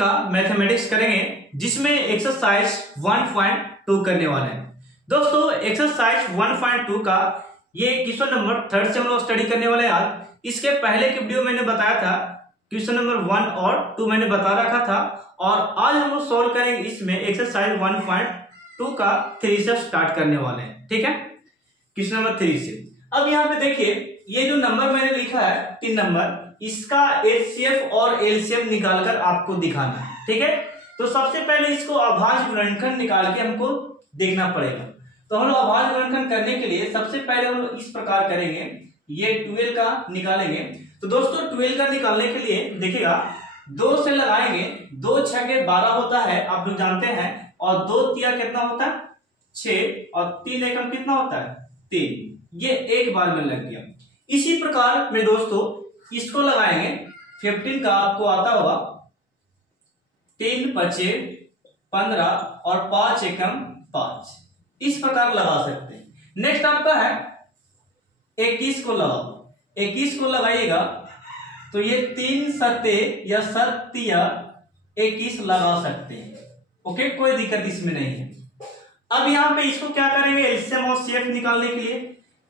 का मैथमेटिक्स करेंगे, जिसमें एक्सरसाइज 1.2 करने वाले हैं। दोस्तों एक्सरसाइज 1.2 का ये क्वेश्चन नंबर 3 से हम लोग स्टडी करने वाले हैं आज। इसके पहले की वीडियो मैंने बताया था क्वेश्चन नंबर 1 और 2 मैंने बता रखा था, और आज हम लोग सॉल्व करेंगे इसमें एक्सरसाइज 1.2 का 3 से स्टार्ट करने वाले हैं। ठीक है, क्वेश्चन नंबर 3 से। अब यहाँ पे देखिए, ये जो नंबर मैंने लिखा है 3 नंबर, इसका एचसीएफ और एलसीएम निकालकर आपको दिखाना है। ठीक है, तो सबसे पहले इसको अभाज्य गुणनखंड निकाल के हमको देखना पड़ेगा। तो हम लोग अभाज्य गुणनखंड करने के लिए सबसे पहले हम लोग इस प्रकार करेंगे, ये 12 का निकालेंगे। तो दोस्तों 12 का निकालने के लिए देखिएगा, 2 से लगाएंगे, 2 6 के 12 होता है, आप लोग जानते हैं, और 2 तिया कितना होता है 6, और 3 एकम कितना होता है 3। ये एक बार में लग गया। इसी प्रकार में दोस्तों इसको लगाएंगे, 15 का आपको आता होगा 3 5 15 और 5 एकम 5, इस प्रकार लगा सकते हैं। नेक्स्ट आपका है 21 को लगाओ, 21 को लगाइएगा तो ये 3 सत्ते या सत्तिया 21 लगा सकते हैं। ओके, कोई दिक्कत इसमें नहीं है। अब यहाँ पे इसको क्या करेंगे, एलसीएम और सीएफ निकालने के लिए।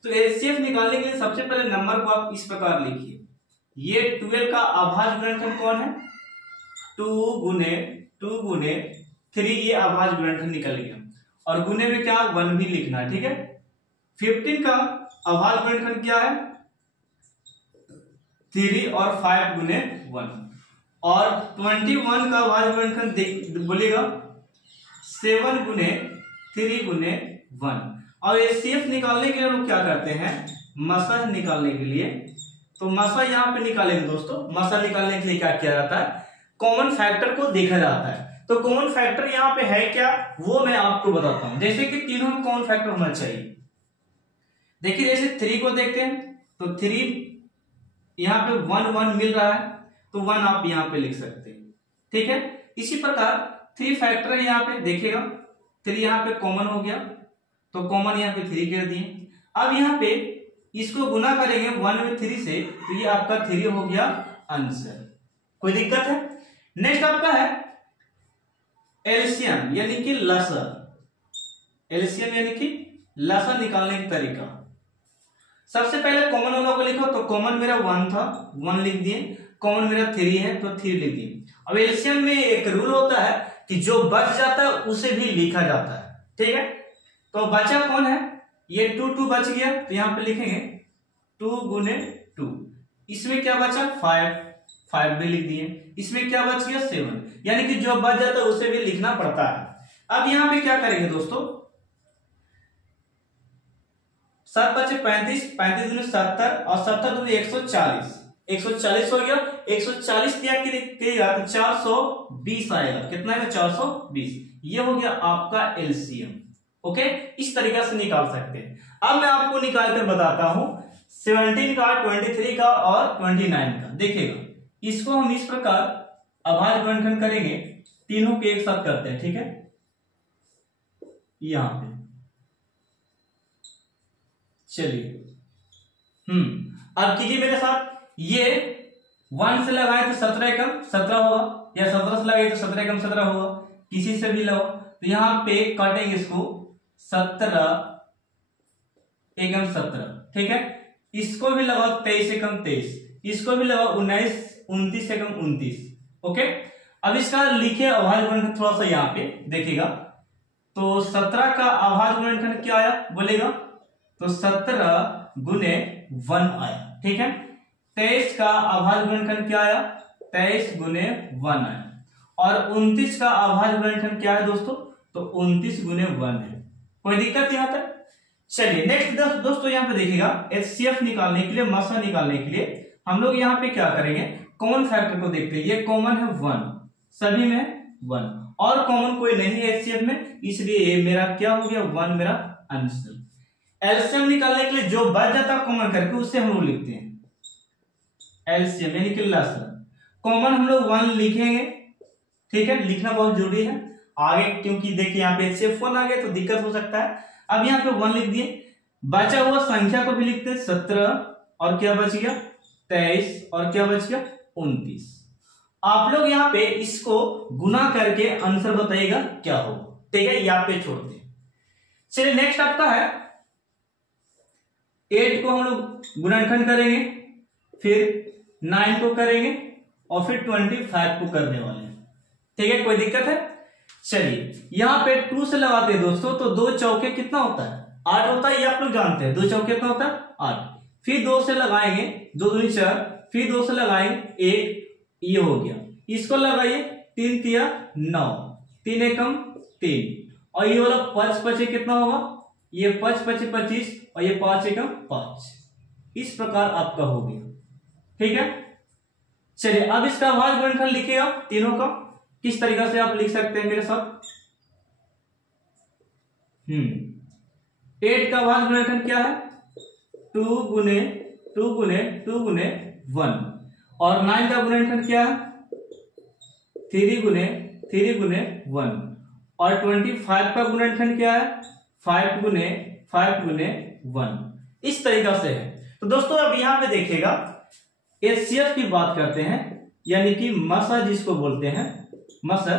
तो एलसीएफ निकालने के लिए सबसे पहले नंबर को आप इस प्रकार लिखिए, ये 12 का अभाज्य गुणनखंड कौन है 2 गुने 3, ये अभाज्य गुणनखंड निकल गया, और गुने में क्या 1 भी लिखना है। ठीक है, 15 का अभाज्य गुणनखंड क्या है 3 और 5 गुने 1, और 21 का अभाज्य गुणनखंड बोलेगा 7 गुने 3 गुने 1। और एचसीएफ निकालने के लिए हम लोग क्या करते हैं, मसा निकालने के लिए, तो मसा यहाँ पे निकालेंगे दोस्तों। मसा निकालने के लिए क्या किया जाता है, कॉमन फैक्टर को देखा जाता है। तो कॉमन फैक्टर यहाँ पे है क्या, वो मैं आपको बताता हूं। जैसे कि तीनों में कॉमन फैक्टर होना चाहिए। देखिए जैसे 3 को देखते हैं, तो 3 यहाँ पे 1 1 मिल रहा है, तो 1 आप यहाँ पे लिख सकते हैं। ठीक है, इसी प्रकार 3 फैक्टर है, यहाँ पे देखिएगा 3 यहाँ पे कॉमन हो गया, तो कॉमन यहाँ पे 3 कर दिए। अब यहाँ पे इसको गुना करेंगे 1 में 3 से, तो ये आपका 3 हो गया आंसर। कोई दिक्कत है। नेक्स्ट आपका है एलसीएम यानी कि लसर। एलसीएम यानी कि लसर निकालने का तरीका, सबसे पहले कॉमन वाला को लिखो। तो कॉमन मेरा 1 था, 1 लिख दिए। कॉमन मेरा 3 है, तो 3 लिख दिए। अब एलसीएम में एक रूल होता है कि जो बच जाता है उसे भी लिखा जाता है। ठीक है, तो बचा कौन है, ये 2 बच गया, तो यहां पे लिखेंगे 2 गुने 2। इसमें क्या बचा 5 भी लिख दिए। इसमें क्या बच गया 7, यानी कि जो बच जाता है उसे भी लिखना पड़ता है। अब यहां पे क्या करेंगे दोस्तों, 7 बचे 35, 35 दुनी 70 और 70 दुनी 140, 140 हो गया। 140 त्याग करिएगा तो 420 आएगा। कितना है 420, ये हो गया आपका एलसीएम। ओके, इस तरीके से निकाल सकते हैं। अब मैं आपको निकाल कर बताता हूं 17 का, 23 का और 29 का। देखिएगा, इसको हम इस प्रकार अभाज्य गुणनखंड करेंगे, तीनों के एक साथ करते हैं। ठीक है, यहां पे चलिए, अब कीजिए मेरे साथ, ये 1 से लगाए तो 17 एकम 17 होगा, या 17 से लगाए तो 17 एकम 17 होगा, किसी से भी लगाओ। तो यहां पे काटेंगे इसको 17 एकम 17। ठीक है, इसको भी लगाओ 23 एकम 23, इसको भी लगाओ 19 29 एकम 29। ओके, अब इसका लिखे अभाज्य गुणनखंड थोड़ा सा यहाँ पे देखिएगा। तो 17 का अभाज्य गुणनखंड क्या आया बोलेगा, तो 17 गुने 1 आया। ठीक है, 23 का अभाज्य गुणनखंड क्या आया, 23 गुने 1 आया। और 29 का अभाज्य गुणनखंड क्या है दोस्तों, तो 29 गुने 1 है। कोई दिक्कत यहां तक। चलिए नेक्स्ट दोस्तों यहाँ पे देखिएगा, एचसीएफ निकालने के लिए, मसा निकालने के लिए हम लोग यहाँ पे क्या करेंगे, कॉमन फैक्टर को देखते हैं। ये कॉमन है 1, सभी में 1, और कॉमन कोई नहीं है एचसीएफ में, इसलिए ये मेरा क्या हो गया 1 मेरा आंसर। एलसीएम निकालने के लिए जो बच जाता है कॉमन करके, उससे हम लोग लिखते हैं एलसीएम यानी कि लसर। कॉमन हम लोग 1 लिखेंगे। ठीक है, लिखना बहुत जरूरी है आगे, क्योंकि देखिए यहाँ पे एचसीएफ 1 आ गया तो दिक्कत हो सकता है। अब यहाँ पे 1 लिख दिए, बचा हुआ संख्या को भी लिखते हैं 17, और क्या बच गया 23, और क्या बच गया 29। आप लोग यहाँ पे इसको गुना करके आंसर बताइएगा क्या होगा। ठीक है, यहाँ पे छोड़ते हैं। चलिए नेक्स्ट आपका है 8 को हम लोग गुणनखंड करेंगे, फिर 9 को करेंगे और फिर 25 को करने वाले हैं। ठीक है, कोई दिक्कत है? चलिए यहाँ पे 2 से लगाते हैं दोस्तों, तो 2 चौके कितना होता है? 8 होता है, ये आप लोग जानते हैं। 2 चौके कितना होता है? 8। फिर 2 से लगाएंगे, 2 दूनी 4, फिर 2 से लगाएंगे 1, ये हो गया। इसको लगाइए 3 तिया 9, 3 एकम 3, और ये वाला 5 5 कितना होगा? ये 5 5 25 और ये 5 एकम 5। इस प्रकार आपका हो गया। ठीक है, चलिए अब इसका भाज्य गुणनखंड लिखिएगा तीनों का। किस तरीका से आप लिख सकते हैं मेरे साथ? 8 का भाज्य गुणनखंड क्या है? 2 गुने 2 गुने 2 गुने 1। और 9 का गुणनखंड क्या है? 3 गुने 3 गुने 1। और 25 का गुणनखंड क्या है? 5 गुने 5 गुने 1। इस तरीका से है। तो दोस्तों अब यहां पे देखिएगा, एचसीएफ की बात करते हैं, यानी कि मसा जिसको बोलते हैं, मसा।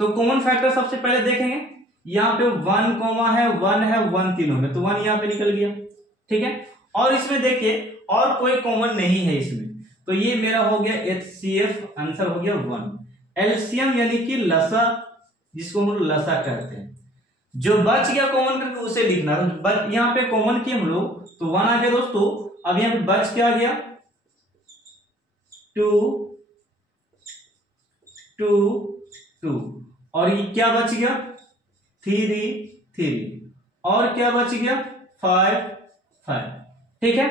तो कॉमन फैक्टर सबसे पहले देखेंगे। यहाँ पे 1 कॉमा है, 1 है, 1 तीनों में, तो 1 यहाँ पे निकल गया। ठीक है, और इसमें देखिए और कोई कॉमन नहीं है इसमें, तो ये मेरा हो गया एचसीएफ, आंसर हो गया 1। एलसीएम यानी कि लसा, जिसको हम लोग लसा कहते हैं, जो बच गया कॉमन करके उसे लिखना। तो यहाँ पे कॉमन किए हम लोग, तो 1 आ गया दोस्तों। अब यहाँ पे बच क्या गया? 2 2 2, और ये क्या बच गया? 3 3, और क्या बच गया? 5 5। ठीक है,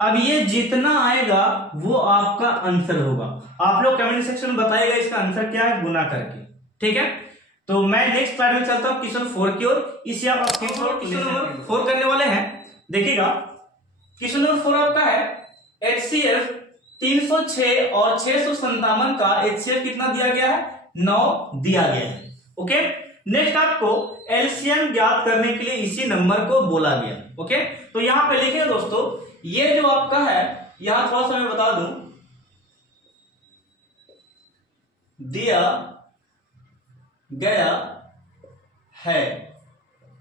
अब ये जितना आएगा वो आपका आंसर होगा। आप लोग कमेंट सेक्शन में बताइएगा इसका आंसर क्या है गुना करके। ठीक है, तो मैं नेक्स्ट स्लाइड में चलता हूं क्वेश्चन 4 की ओर। इसे आप क्वेश्चन नंबर 4 करने वाले हैं। देखिएगा क्वेश्चन नंबर 4 आपका है एचसीएफ 306 और 657 का एचसीएफ कितना दिया गया है? 9 दिया गया है। ओके, नेक्स्ट आपको एलसीएम ज्ञात करने के लिए इसी नंबर को बोला गया। ओके, तो यहां पे लिखिए दोस्तों, ये जो आपका है, यहां थोड़ा सा मैं बता दूं, दिया गया है।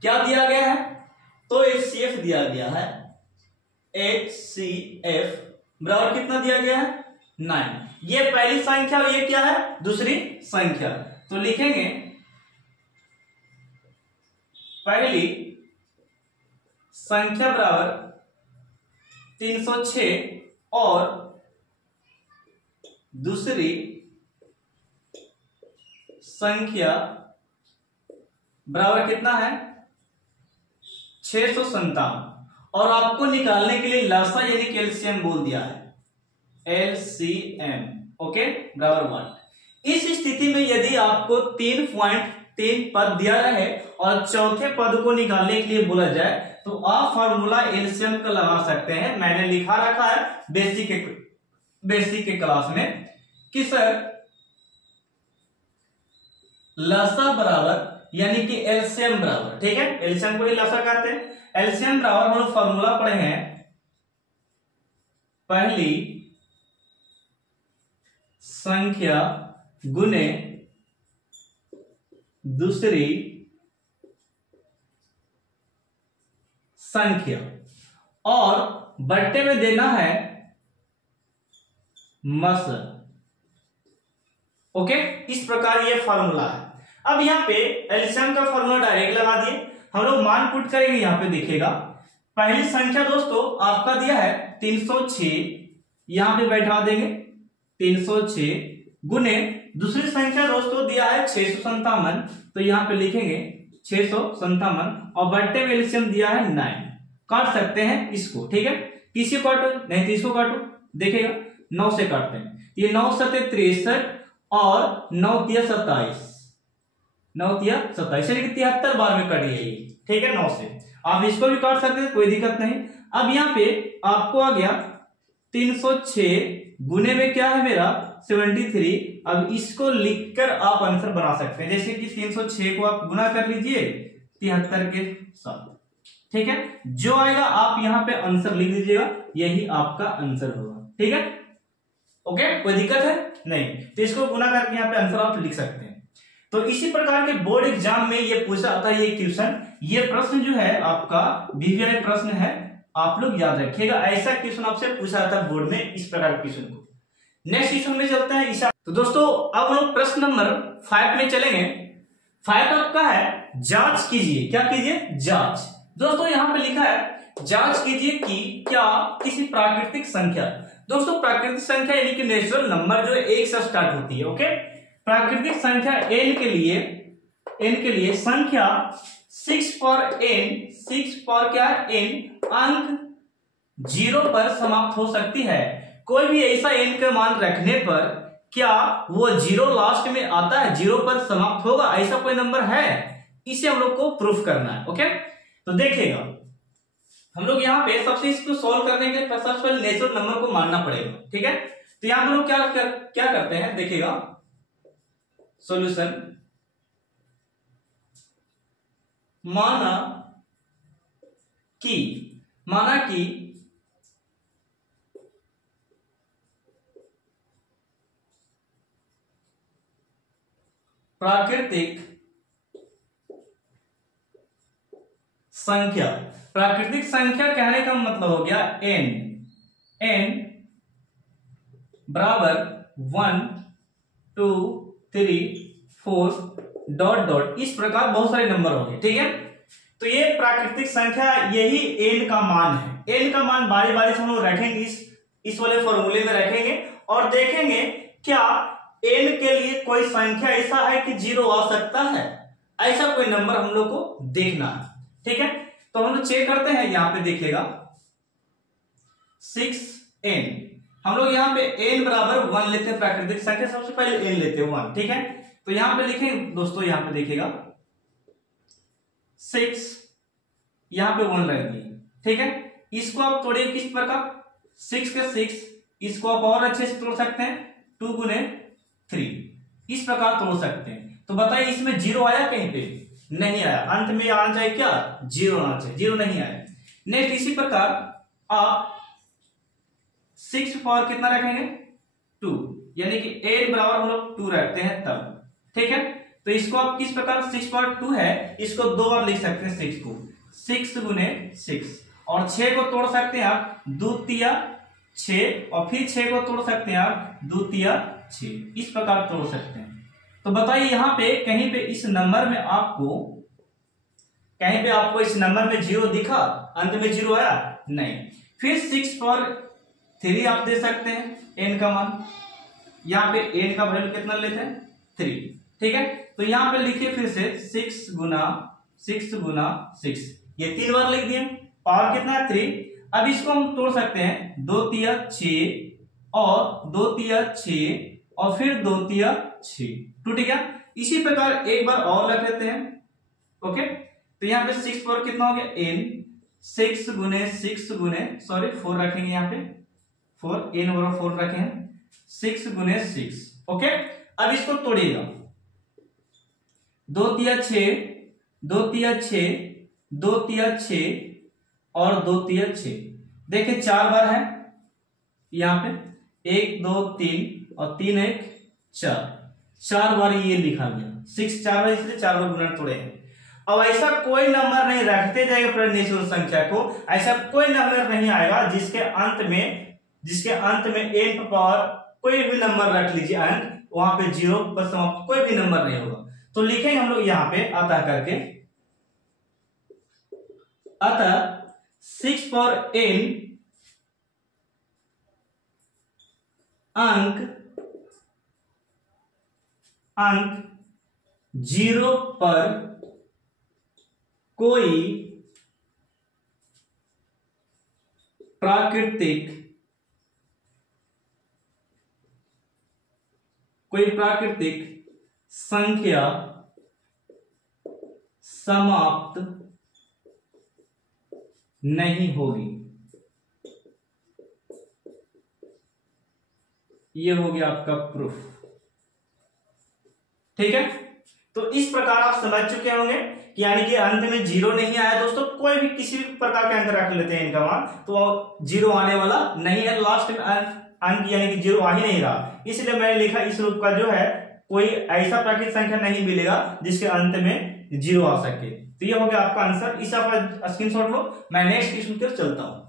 क्या दिया गया है? तो एचसीएफ दिया गया है। एचसीएफ बराबर कितना दिया गया है? 9। ये पहली संख्या और ये क्या है? दूसरी संख्या। तो लिखेंगे पहली संख्या बराबर 306 और दूसरी संख्या बराबर कितना है? 657। और आपको निकालने के लिए लसा यानी कि एलसीएम बोल दिया है, एलसीएम। ओके, बराबर 1। इस स्थिति में यदि आपको 3.3 पद दिया रहे और चौथे पद को निकालने के लिए बोला जाए, तो आप फॉर्मूला एलसीएम का लगा सकते हैं। मैंने लिखा रखा है बेसिक के क्लास में कि सर लसा बराबर यानी कि एलसीएम बराबर, ठीक है, एलसीएम को ही लसा कहते हैं। एलसीएम बराबर हम लोग फॉर्मूला पढ़े हैं, पहली संख्या गुने दूसरी संख्या, और बट्टे में देना है मस। ओके, इस प्रकार ये फॉर्मूला है। अब यहाँ पे एलसीएम का फॉर्मूला डायरेक्ट लगा दिए, हम लोग मान पुट करेंगे। यहाँ पे देखिएगा पहली संख्या दोस्तों आपका दिया है 306, यहां पे बैठा देंगे 306 गुने दूसरी संख्या दोस्तों दिया है 657, तो यहां पे लिखेंगे 657 और बट्टे में एलसीएम दिया है 9। काट सकते हैं इसको, ठीक है, किसी को काटो नहीं तो इसको काटो। देखिएगा 9 से काटते हैं, ये 9 7 63 और 9 तिया 27, 9 तिया 27 यानी कि 73 बार में कटी है ये। ठीक है, 9 से आप इसको भी काट सकते हैं, कोई दिक्कत नहीं। अब यहाँ पे आपको आ गया 306 गुने में क्या है मेरा 73। अब इसको लिखकर आप आंसर बना सकते हैं, जैसे कि 306 को आप गुना कर लीजिए 73 के साथ। ठीक है, जो आएगा आप यहाँ पे आंसर लिख दीजिएगा, यही आपका आंसर होगा। ठीक है, ओके, कोई दिक्कत है नहीं। तो इसको गुना करके यहाँ पे आंसर आप लिख सकते हैं। तो इसी प्रकार के बोर्ड एग्जाम में ये पूछा आता है, ये क्वेश्चन, ये प्रश्न जो है आपका वीवीआई प्रश्न है, आप लोग याद रखिएगा। ऐसा क्वेश्चन आपसे पूछा जाता है बोर्ड में, इस प्रकार के क्वेश्चन को। नेक्स्ट क्वेश्चन में चलते हैं ईशा। तो दोस्तों अब हम लोग प्रश्न नंबर 5 में चलेंगे। 5 आपका है जांच कीजिए, क्या कीजिए, जांच। दोस्तों यहाँ पे लिखा है जांच कीजिए कि क्या किसी प्राकृतिक संख्या, दोस्तों प्राकृतिक संख्या यानी कि नेचुरल नंबर जो 1 से स्टार्ट होती है, ओके, प्राकृतिक संख्या n के लिए संख्या 6 पर क्या है, n अंक 0 पर समाप्त हो सकती है। कोई भी ऐसा n का मान रखने पर क्या वो 0 लास्ट में आता है, 0 पर समाप्त होगा, ऐसा कोई नंबर है, इसे हम लोग को प्रूफ करना है। ओके, तो देखिएगा हम लोग यहाँ पे सबसे इसको सॉल्व करने के लिए सबसे पहले नेचुरल नंबर को मानना पड़ेगा, ठीक है। तो यहाँ पे लोग क्या करते हैं, देखिएगा सॉल्यूशन, माना कि प्राकृतिक संख्या कहने का मतलब हो गया n बराबर 1 2 3 4 डॉट इस प्रकार बहुत सारे नंबर होंगे, ठीक है। तो ये प्राकृतिक संख्या, यही n का मान है। n का मान बारी बारी से हम लोग रखेंगे, इस वाले फॉर्मूले में रखेंगे और देखेंगे क्या n के लिए कोई संख्या ऐसा है कि 0 आ सकता है, ऐसा कोई नंबर हम लोग को देखना है, ठीक है। तो हम लोग चेक करते हैं, यहाँ पे देखिएगा 6n, हम लोग यहाँ पे n बराबर 1 लेते हैं, प्राकृतिक संख्या सबसे पहले n लेते हैं 1, ठीक है। तो यहाँ पे लिखें दोस्तों, यहाँ पे देखिएगा 6, यहाँ पे 1 रख दिए, ठीक है। इसको आप तोड़िए किस प्रकार, 6 के 6, इसको आप और अच्छे से तोड़ सकते हैं, 2 गुने 3, इस प्रकार तोड़ सकते हैं। तो बताइए इसमें 0 आया कहीं पे, नहीं आया, अंत में आना चाहिए क्या, 0 आना चाहिए, 0 नहीं आया। नेक्स्ट इसी प्रकार आप 6 पावर कितना रखेंगे, 2, यानी कि n बराबर हम लोग 2 रखते हैं तब, ठीक है। तो इसको आप किस प्रकार, 6 पावर 2 है, इसको 2 बार लिख सकते हैं 6 को, 6 गुने 6, और 6 को तोड़ सकते हैं आप 2 तिया 6, और फिर 6 को तोड़ सकते हैं आप 2 तिया 6, इस प्रकार तोड़ सकते हैं। तो बताइए यहाँ पे कहीं पे इस नंबर में आपको इस नंबर में 0 दिखा, अंत में 0 आया, नहीं। फिर 6 पर 3 आप दे सकते हैं n का मान, यहाँ पे n का वैल्यू कितना लेते हैं 3, ठीक है। तो यहाँ पे लिखिए फिर से 6 गुना 6, ये 3 बार लिख दिए, पावर कितना है 3। अब इसको हम तोड़ सकते हैं, 2 तिया 6 और 2 तिया 6 और फिर 2 तिया 6, टूट गया। इसी प्रकार एक बार और रख लेते हैं, ओके। तो यहाँ पे 6 पर कितना हो गया n, 6 गुने 4 रखेंगे, यहाँ पे 4, n बराबर 4 रखे हैं, 6 गुने 6, ओके। अब इसको तोड़िएगा, 2 तिया 6, 2 तिया 6, 2 तिया 6 और 2 तिया 6, देखिए 4 बार है यहाँ पे, 1 2 3 और 3 1 4 बार ये लिखा गया, 6 4 बार, इसलिए 4 बार गुना तोड़े हैं। अब ऐसा कोई नंबर नहीं, रखते जाएगा नेचुरल संख्या को, ऐसा कोई नंबर नहीं आएगा जिसके अंत में n पावर कोई भी नंबर रख लीजिए अंक, वहां पे 0 पर समाप्त कोई भी नंबर नहीं होगा। तो लिखेंगे हम लोग यहाँ पे अतः करके, अतः 6 पर n अंक 0 पर कोई प्राकृतिक संख्या समाप्त नहीं होगी। ये हो गया आपका प्रूफ, ठीक है। तो इस प्रकार आप समझ चुके होंगे कि यानी कि अंत में 0 नहीं आया दोस्तों, कोई भी किसी भी प्रकार के अंक रख लेते हैं इनका मान, तो 0 आने वाला नहीं है, लास्ट में अंक यानी कि 0 आ ही नहीं रहा, इसलिए मैंने लिखा इस रूप का जो है कोई ऐसा प्राकृतिक संख्या नहीं मिलेगा जिसके अंत में 0 आ सके। तो ये हो गया आपका आंसर। इस आप स्क्रीनशॉट लो। मैं नेक्स्ट क्वेश्चन की ओर चलता हूं।